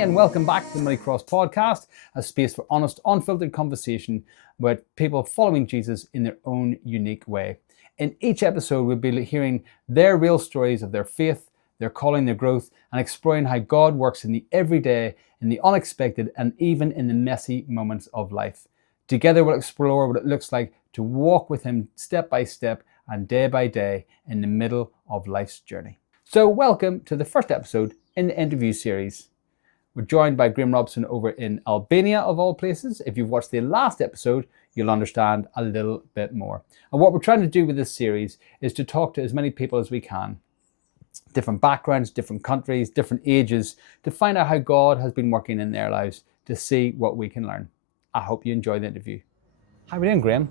and welcome back to the Money Cross podcast, a space for honest, unfiltered conversation about people following Jesus in their own unique way. In each episode, we'll be hearing their real stories of their faith, their calling, their growth, and exploring how God works in the everyday, in the unexpected, and even in the messy moments of life. Together, we'll explore what it looks like to walk with Him step by step and day by day in the middle of life's journey. So welcome to the first episode in the interview series. We're joined by Robison over in Albania, of all places. If you've watched the last episode, you'll understand a little bit more. And what we're trying to do with this series is to talk to as many people as we can. Different backgrounds, different countries, different ages, to find out how God has been working in their lives, to see what we can learn. I hope you enjoy the interview. How are we doing, Graham?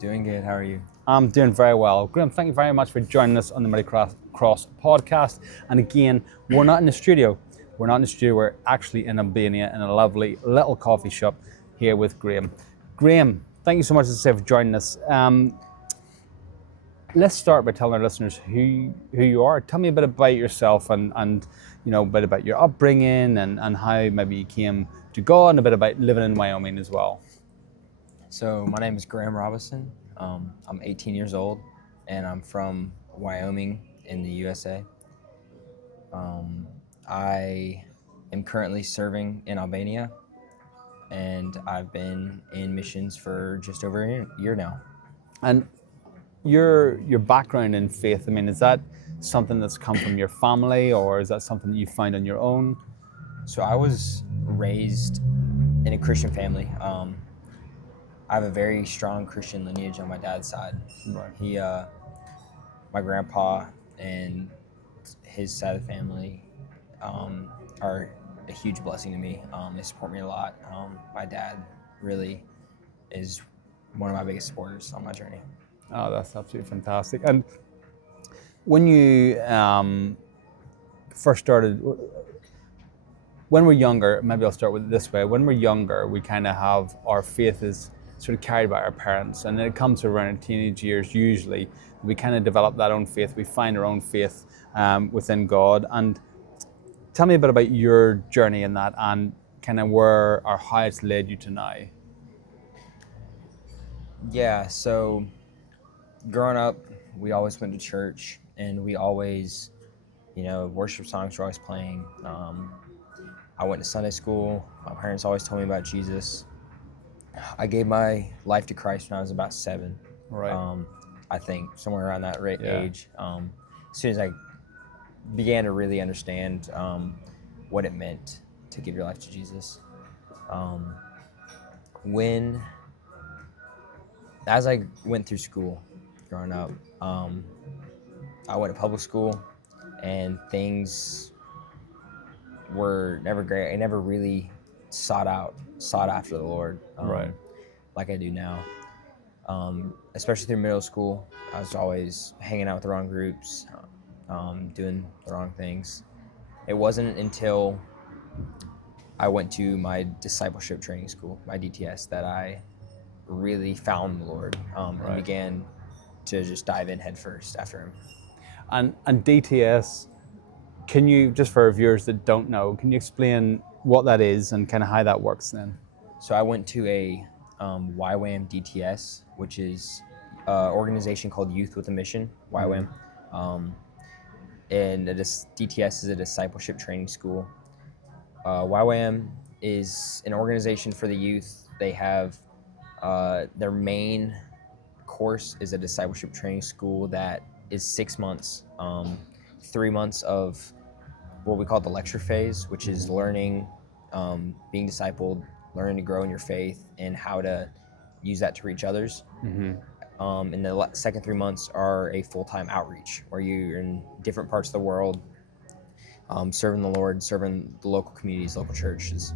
Doing good. How are you? I'm doing very well. Graham, thank you very much for joining us on the Money Cross podcast. And again, we're not in the studio. We're actually in Albania in a lovely little coffee shop here with Graham. Graham, thank you so much for joining us. Let's start by telling our listeners who you are. Tell me a bit about yourself and a bit about your upbringing and how maybe you came to God, and a bit about living in Wyoming as well. So my name is Robison. I'm 18 years old, and I'm from Wyoming in the USA. I am currently serving in Albania, and I've been in missions for just over a year now. And your background in faith, is that something that's come from your family, or is that something that you find on your own? So I was raised in a Christian family. I have a very strong Christian lineage on my dad's side. Right. My grandpa and his side of the family are a huge blessing to me. They support me a lot. My dad really is one of my biggest supporters on my journey. Oh, that's absolutely fantastic. And when you first started, when we're younger, maybe I'll start with it this way. When we're younger, we kind of have our faith is sort of carried by our parents. And then it comes to around teenage years, usually, we kind of develop that own faith. We find our own faith within God. And tell me a bit about your journey in that and kind of where or how it's led you to now. Yeah, so growing up, we always went to church, and we always, worship songs were always playing. I went to Sunday school. My parents always told me about Jesus. I gave my life to Christ when I was about 7. Right. I think somewhere around that age. As soon as I began to really understand what it meant to give your life to Jesus. As I went through school growing up, I went to public school, and things were never great. I never really sought after the Lord, Right. like I do now. Especially through middle school, I was always hanging out with the wrong groups, doing the wrong things. It wasn't until I went to my Discipleship Training School, my DTS, that I really found the Lord and began to just dive in head first after Him. And DTS, can you, just for our viewers that don't know, can you explain what that is and kind of how that works then? So I went to a YWAM DTS, which is an organization called Youth with a Mission, YWAM. And DTS is a discipleship training school. YWAM is an organization for the youth. They have their main course is a discipleship training school that is 6 months, 3 months of what we call the lecture phase, which is learning, being discipled, learning to grow in your faith, and how to use that to reach others. And the second 3 months are a full-time outreach, where you're in different parts of the world, serving the Lord, serving the local communities, local churches.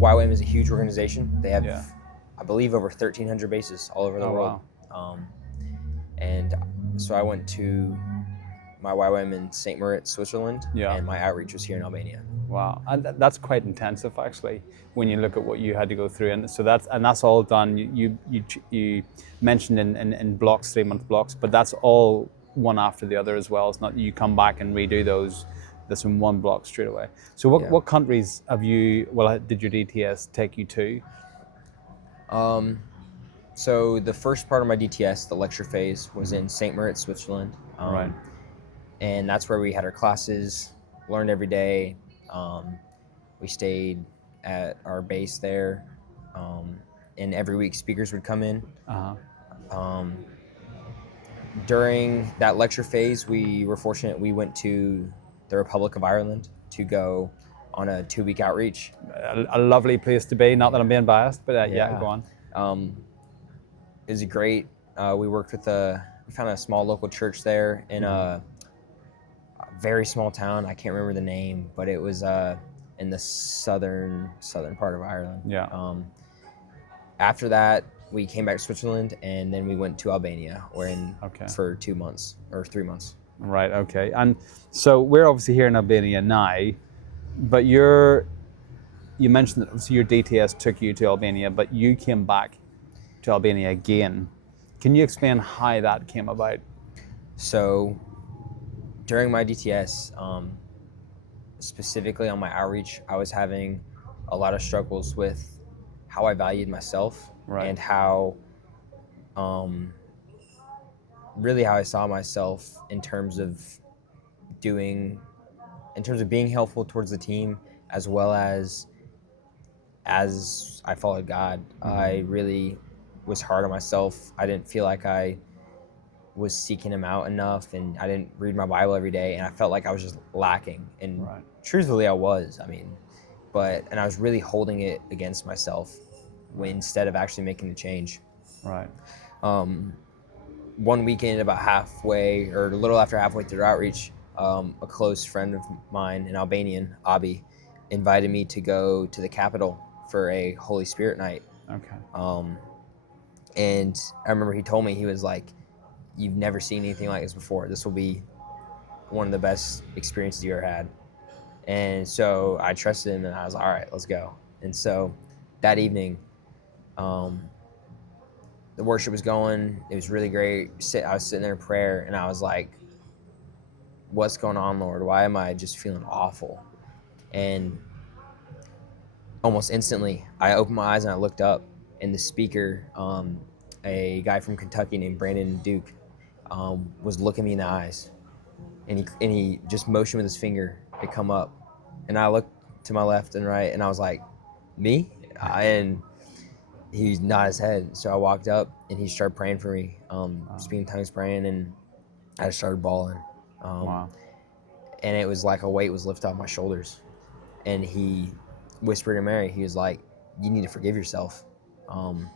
YWAM is a huge organization. They have, I believe, over 1,300 bases all over the world. Wow. And so I went to my YWAM in St. Moritz, Switzerland, and my outreach was here in Albania. Wow, and that's quite intensive actually, when you look at what you had to go through. And so that's all done. You mentioned in blocks, 3 month blocks, but that's all one after the other as well. It's not you come back and redo those that's in one block straight away. So what, Yeah. what countries did your DTS take you to? So the first part of my DTS, the lecture phase, was in St. Moritz, Switzerland. Right. And that's where we had our classes, learned every day. We stayed at our base there. And every week speakers would come in. During that lecture phase, we were fortunate. We went to the Republic of Ireland to go on a 2-week outreach. A lovely place to be. Not that I'm being biased, but yeah, go on. It was great. We worked with we found a small local church there in a very small town. I can't remember the name, but it was in the southern part of Ireland. Yeah. After that, we came back to Switzerland, and then we went to Albania. For 2 months or 3 months. Right. Okay. And so we're obviously here in Albania now, but you mentioned that obviously your DTS took you to Albania, but you came back to Albania again. Can you explain how that came about? So during my DTS, specifically on my outreach, I was having a lot of struggles with how I valued myself, and how I saw myself in terms of being helpful towards the team, as well as I followed God. I really was hard on myself. I didn't feel like I was seeking him out enough, and I didn't read my Bible every day, and I felt like I was just lacking. And truthfully, I was. And I was really holding it against myself instead of actually making the change. Right. One weekend, about halfway or a little after halfway through outreach, a close friend of mine, an Albanian, Abi, invited me to go to the capital for a Holy Spirit night. Okay. And I remember he told me, he was like, "You've never seen anything like this before. This will be one of the best experiences you ever had." And so I trusted him, and I was like, "All right, let's go." And so that evening, the worship was going. It was really great. I was sitting there in prayer, and I was like, "What's going on, Lord? Why am I just feeling awful?" And almost instantly, I opened my eyes and I looked up, and the speaker, a guy from Kentucky named Brandon Duke, was looking me in the eyes, and he just motioned with his finger to come up, and I looked to my left and right, and I was like, "Me?" And he nodded his head. So I walked up, and he started praying for me, speaking in tongues, praying, and I just started bawling. And it was like a weight was lifted off my shoulders. And he whispered to Mary, he was like, "You need to forgive yourself." And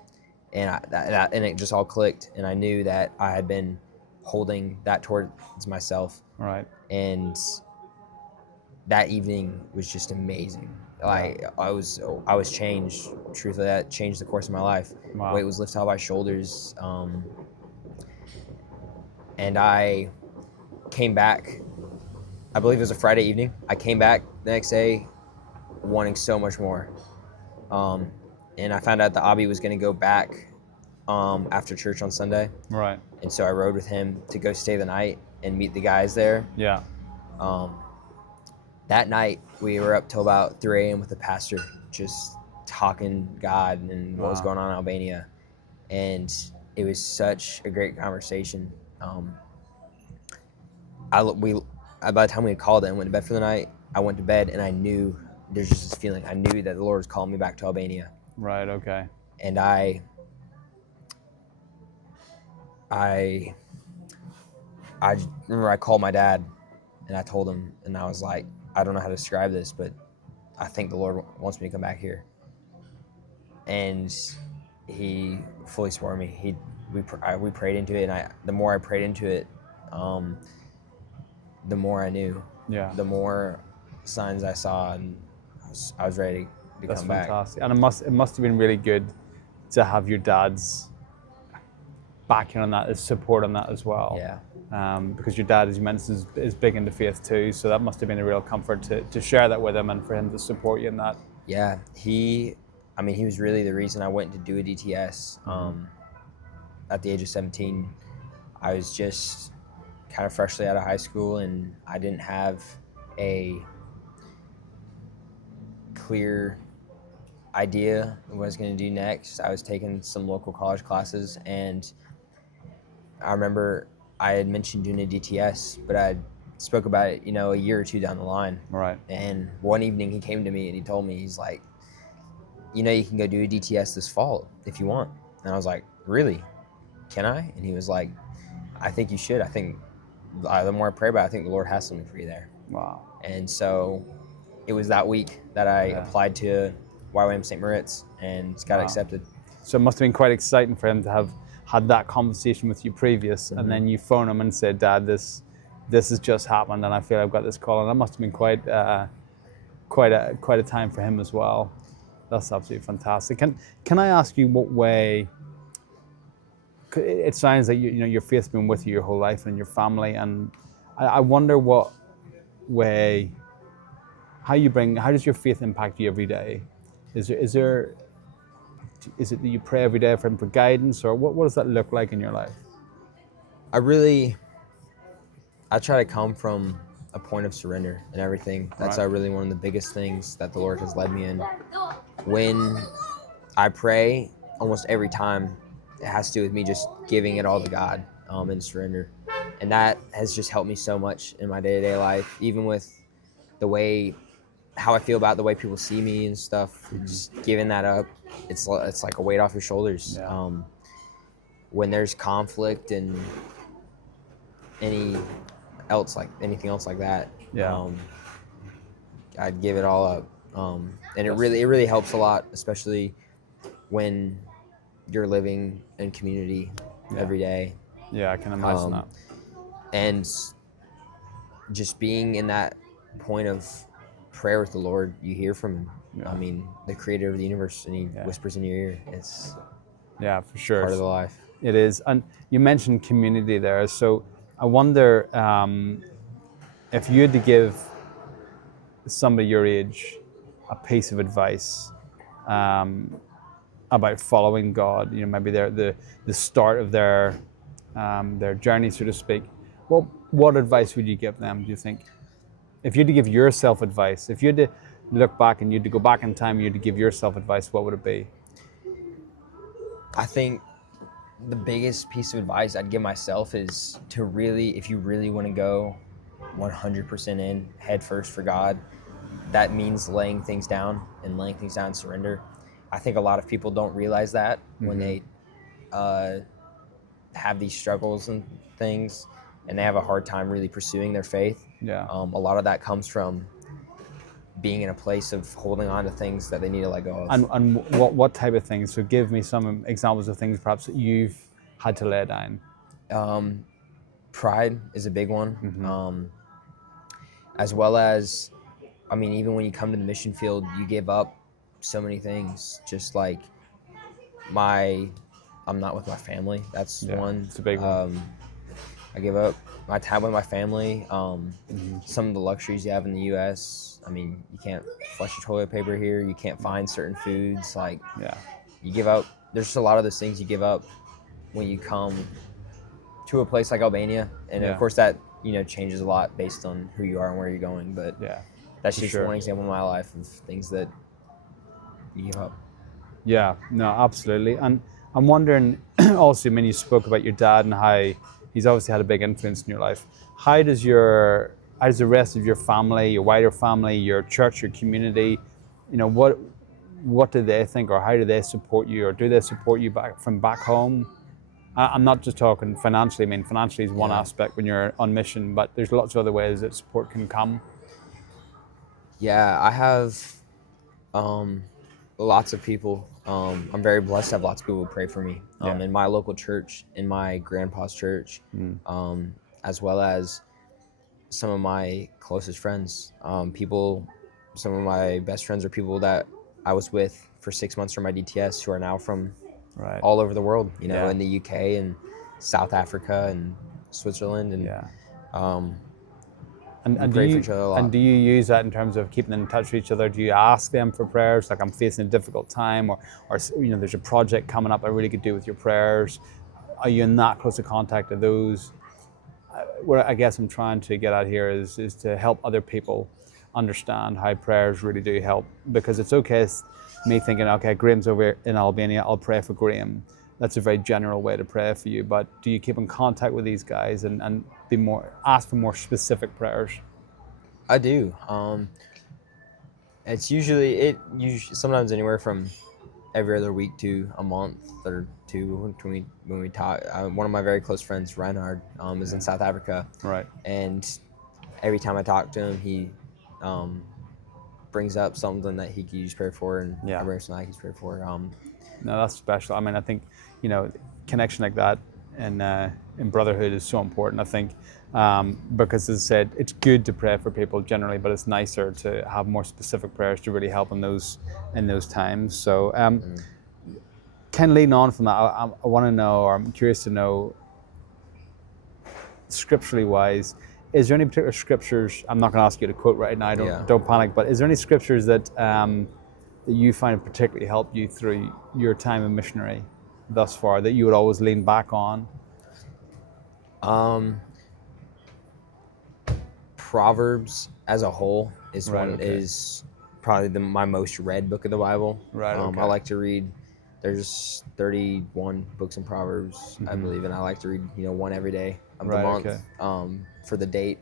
it just all clicked, and I knew that I had been holding that towards myself. Right. And that evening was just amazing. I was changed. Truthfully, that changed the course of my life. Wow. Weight was lifted off my shoulders, and I came back. I believe it was a Friday evening. I came back the next day, wanting so much more. And I found out that Abi was going to go back after church on Sunday. Right. And so I rode with him to go stay the night and meet the guys there. Yeah. That night, we were up till about 3 a.m. with the pastor, just talking God and what was going on in Albania. And it was such a great conversation. By the time we had called it and went to bed for the night, I went to bed, and I knew, there's just this feeling, I knew that the Lord was calling me back to Albania. Right, okay. And I remember I called my dad, and I told him, and I was like, "I don't know how to describe this, but I think the Lord wants me to come back here." And he fully supported me. We prayed into it, and the more I prayed into it, the more I knew. Yeah. The more signs I saw, and I was ready to come back. That's fantastic. And it must have been really good to have your dad's backing on that, his support on that as well. Yeah. Because your dad, as you mentioned, is big into faith too, so that must have been a real comfort to share that with him and for him to support you in that. Yeah, he was really the reason I went to do a DTS. At the age of 17, I was just kind of freshly out of high school, and I didn't have a clear idea of what I was going to do next. I was taking some local college classes, and I remember I had mentioned doing a DTS, but I spoke about it, a year or two down the line. Right. And one evening he came to me and he told me, he's like, you can go do a DTS this fall if you want. And I was like, really? Can I? And he was like, I think you should. I think the more I pray about it, I think the Lord has something for you there. Wow. And so it was that week that I Yeah. applied to Wyoming St. Moritz and got accepted. So it must have been quite exciting for him to have had that conversation with you previous, and then you phone him and say, Dad, this has just happened, and I feel I've got this call. And that must have been quite a time for him as well. That's absolutely fantastic. Can I ask you what way? It sounds like your faith's been with you your whole life and your family, and I wonder what way, how does your faith impact you every day? Is it that you pray every day for him for guidance, or what does that look like in your life? I try to come from a point of surrender in everything. That's Right. really one of the biggest things that the Lord has led me in. When I pray, almost every time, it has to do with me just giving it all to God and surrender. And that has just helped me so much in my day-to-day life, even with how I feel about the way people see me and stuff. Just giving that up, it's like a weight off your shoulders. Yeah. When there's conflict and anything else like that, Yeah. I'd give it all up. And it really helps a lot, especially when you're living in community every day. Yeah, I can imagine that. And just being in that point of prayer with the Lord, you hear from him. Yeah. I mean, the creator of the universe, and he whispers in your ear. It's Yeah, for sure. part of the life. It is. And you mentioned community there. So I wonder if you had to give somebody your age a piece of advice about following God, maybe they're the start of their journey, so to speak. What advice would you give them, do you think? If you had to give yourself advice, if you had to look back and you had to go back in time and you had to give yourself advice, what would it be? I think the biggest piece of advice I'd give myself is to if you really want to go 100% in, head first for God, that means laying things down in surrender. I think a lot of people don't realize that when they have these struggles and things, and they have a hard time really pursuing their faith. Yeah. A lot of that comes from being in a place of holding on to things that they need to let go of. And what type of things? So give me some examples of things perhaps that you've had to lay down. Pride is a big one. As well as, even when you come to the mission field, you give up so many things. Just like I'm not with my family. That's one. It's a big one. I give up my time with my family. Some of the luxuries you have in the U.S. You can't flush your toilet paper here. You can't find certain foods. You give up. There's just a lot of those things you give up when you come to a place like Albania. And of course that, changes a lot based on who you are and where you're going. But that's just one example in my life of things that you give up. Yeah, no, absolutely. And I'm wondering also, you spoke about your dad and how he's obviously had a big influence in your life. How does the rest of your family, your wider family, your church, your community, what do they think, or how do they support you, or do they support you back home? I'm not just talking financially. Financially is one aspect when you're on mission, but there's lots of other ways that support can come. Yeah, I have lots of people. I'm very blessed to have lots of people who pray for me in my local church, in my grandpa's church, as well as some of my closest friends. Some of my best friends are people that I was with for 6 months from my DTS who are now from all over the world, in the UK and South Africa and Switzerland. And pray for each other a lot. And do you use that in terms of keeping in touch with each other? Do you ask them for prayers, like I'm facing a difficult time, or there's a project coming up I really could do with your prayers? Are you in that close a contact of those? what I guess I'm trying to get at here is to help other people understand how prayers really do help, because it's okay me thinking, okay, Graham's over in Albania, I'll pray for Graham. That's a very general way to pray for you, but do you keep in contact with these guys and ask for more specific prayers? I do. It's usually sometimes anywhere from every other week to a month or two when we talk. One of my very close friends, Reinhard, is in South Africa. Right. And every time I talk to him, he brings up something that he could use prayer for, and I bring something I can pray for. No, that's special. I mean, I think, connection like that in brotherhood is so important, I think, because as I said, it's good to pray for people generally, but it's nicer to have more specific prayers to really help in those times. So kind of leading on from that, I want to know, or I'm curious to know, scripturally wise, is there any particular scriptures, I'm not going to ask you to quote right now, don't panic, but is there any scriptures that you find particularly helped you through your time of missionary thus far, that you would always lean back on? Proverbs as a whole is probably my most read book of the Bible. Right. Okay. I like to read. There's 31 books in Proverbs, I believe, and I like to read one every day of the month. Okay. For the date.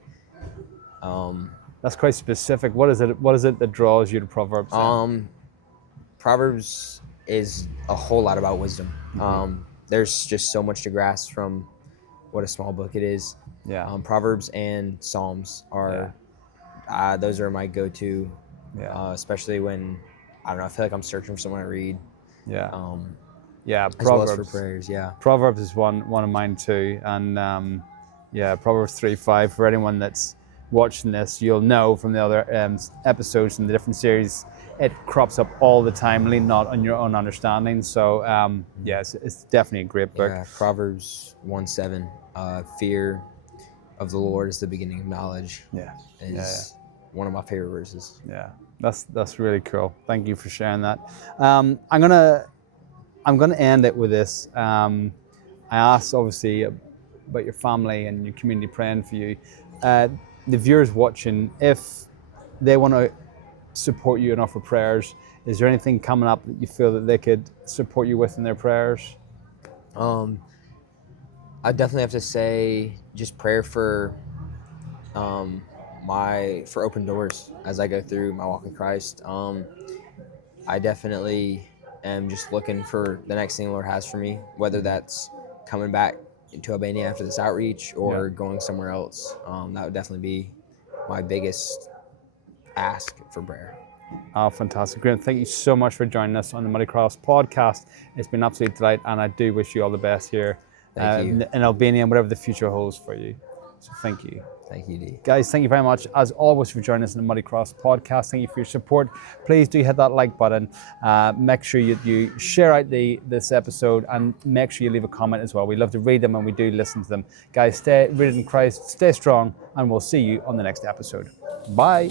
That's quite specific. What is it that draws you to Proverbs? Proverbs is a whole lot about wisdom. There's just so much to grasp from what a small book it is. Yeah. Proverbs and Psalms are those are my go-to. Yeah. Especially when I feel like I'm searching for someone to read. Yeah. Proverbs, as well as for prayers. Yeah. Proverbs is one of mine too, and Proverbs 3:5. For anyone that's watching this, you'll know from the other episodes in the different series, it crops up all the time. Lean not on your own understanding. So it's definitely a great book. Yeah. Proverbs 1:7. Fear of the Lord is the beginning of knowledge. Is one of my favorite verses. Yeah, that's really cool. Thank you for sharing that. I'm gonna end it with this. I asked obviously about your family and your community praying for you. The viewers watching, if they want to support you and offer prayers, is there anything coming up that you feel that they could support you with in their prayers? I definitely have to say just prayer for for open doors as I go through my walk with Christ. I definitely am just looking for the next thing the Lord has for me, whether that's coming back to Albania after this outreach or going somewhere else. That would definitely be my biggest ask for prayer. Oh, fantastic. Graham, thank you so much for joining us on the Muddy Cross podcast. It's been an absolute delight, and I do wish you all the best here in Albania and whatever the future holds for you. So thank you. Thank you, Dee. Guys, thank you very much, as always, for joining us on the Muddy Cross podcast. Thank you for your support. Please do hit that like button. Make sure you share out this episode, and make sure you leave a comment as well. We love to read them and we do listen to them. Guys, stay rooted in Christ, stay strong, and we'll see you on the next episode. Bye.